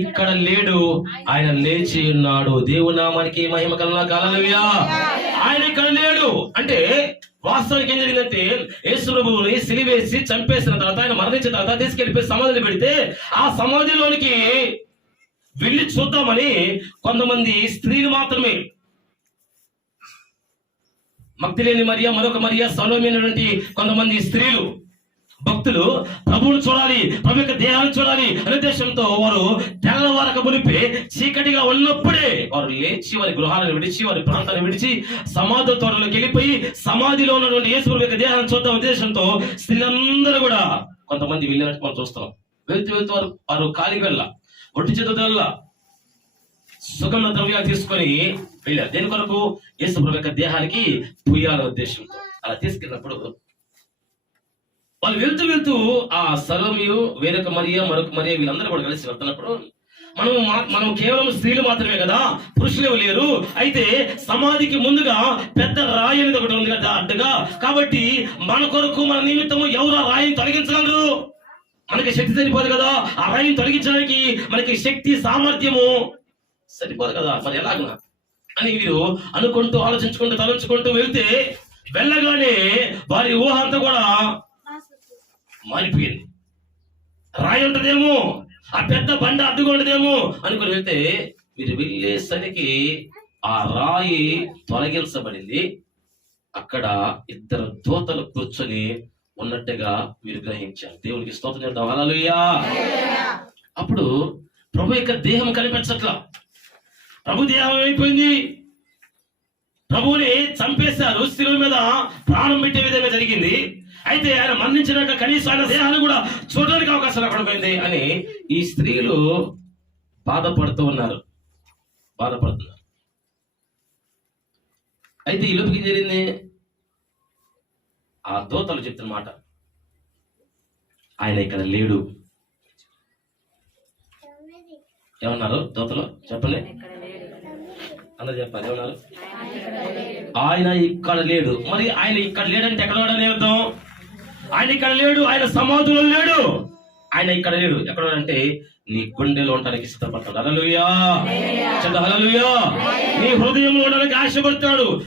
ఇక్కడ లేడు. ఆయన లేచి ఉన్నాడు. దేవునామానికి మహిమ కలన కాలలుయా ఆయన ఇక్కడ లేడు. అంటే వాస్తవానికి ఏం జరిగిందంటే యేసు ప్రభువుని సిలివేసి చంపేసిన తర్వాత ఆయన మరణించిన తర్వాత తీసుకెళ్ళిపోయి సమాధిని పెడితే ఆ సమాధిలోనికి వెళ్ళి చూద్దామని కొంతమంది స్త్రీలు మాత్రమే. మక్తిలేని మరియా మరొక మరియా సలోమైనటువంటి కొంతమంది స్త్రీలు. భక్తులు ప్రభువును చూడాలి ప్రభు యొక్క దేహాన్ని చూడాలి అనే ఉద్దేశంతో వారు తెల్లవారక మునిపి చీకటిగా ఉన్నప్పుడే వారు లేచి వారి గృహాలను విడిచి వారి ప్రాంతాన్ని విడిచి సమాధి తోటలోకి వెళ్ళిపోయి సమాధిలో ఉన్నటువంటి యేసు యొక్క దేహాన్ని చూద్దాం ఉద్దేశంతో స్త్రీలందరూ కూడా కొంతమంది వెళ్ళినట్టు మనం చూస్తాం. వెళ్తూ వెళ్తూ వారు వారు ఖాళీ వెళ్ళ ఒట్టి చేతుల సుగంధ ద్రవ్యాలు తీసుకొని వెళ్ళారు. దేని కొరకు? యేసు ప్రభు యొక్క దేహానికి పుయ్యాల ఉద్దేశంతో. అలా తీసుకెళ్ళినప్పుడు వాళ్ళు వెళ్తూ వెళ్తూ ఆ సలోమియు వేరొక మరియ మరొక మరియ వీళ్ళందరూ కూడా కలిసి వెళ్తున్నప్పుడు మనం మనం కేవలం స్త్రీలు మాత్రమే కదా పురుషులు లేరు. అయితే సమాధికి ముందుగా పెద్ద రాయి అనేది ఒకటి ఉంది కదా అడ్డుగా. కాబట్టి మన కొరకు మన నిమిత్తము ఎవరు ఆ రాయిని తొలగించగలరు? మనకి శక్తి సరిపోదు కదా. ఆ రాయిని తొలగించడానికి మనకి శక్తి సామర్థ్యము సరిపోదు కదా. మరి ఎలాగనా? అని వీరు అనుకుంటూ ఆలోచించుకుంటూ తలంచుకుంటూ వెళ్తే వెళ్ళగానే వారి ఊహ అంతా కూడా మారిపోయింది రాయి ఉంటదేమో ఆ పెద్ద బండ అడ్డుగా ఉండదేమో అనుకుని వెళ్తే మీరు వెళ్ళేసరికి ఆ రాయి తొలగించబడింది. అక్కడ ఇద్దరు దూతలు కూర్చొని ఉన్నట్టుగా మీరు గ్రహించారు. దేవునికి స్తోత్రం చేద్దాం. అప్పుడు ప్రభు యొక్క దేహం కనిపించట్లా. ప్రభు దేహం ఏమైపోయింది ప్రభువుని చంపేశారు. శిలువు మీద ప్రాణం పెట్టే విధంగా జరిగింది. అయితే ఆయన మరణించినాక కనీసం ఆయన దేహాన్ని కూడా చూడడానికి అవకాశం లేకుండా పోయింది అని ఈ స్త్రీలు బాధపడుతూ ఉన్నారు. బాధపడుతున్నారు. అయితే ఈ జరిగింది? ఆ దోతలు చెప్తున్న మాట. ఆయన ఇక్కడ లేడు. ఏమన్నారు దోతలు? చెప్పండి అందరు చెప్పాలి. ఏమన్నారు? ఆయన ఇక్కడ లేడు. మరి ఆయన ఇక్కడ లేడంటే ఎక్కడ ఉన్నాడని అర్థం ఆయన ఇక్కడ లేడు ఆయన సమాధులో లేడు. ఆయన ఇక్కడ లేడు. ఎక్కడ ఉన్నాడంటే నీ గుండెలో ఉండడానికి సిద్ధపడతాడు. హల్లెలూయా. చెప్పండి హల్లెలూయా. నీ హృదయంలో ఉండడానికి ఆశపడతాడు.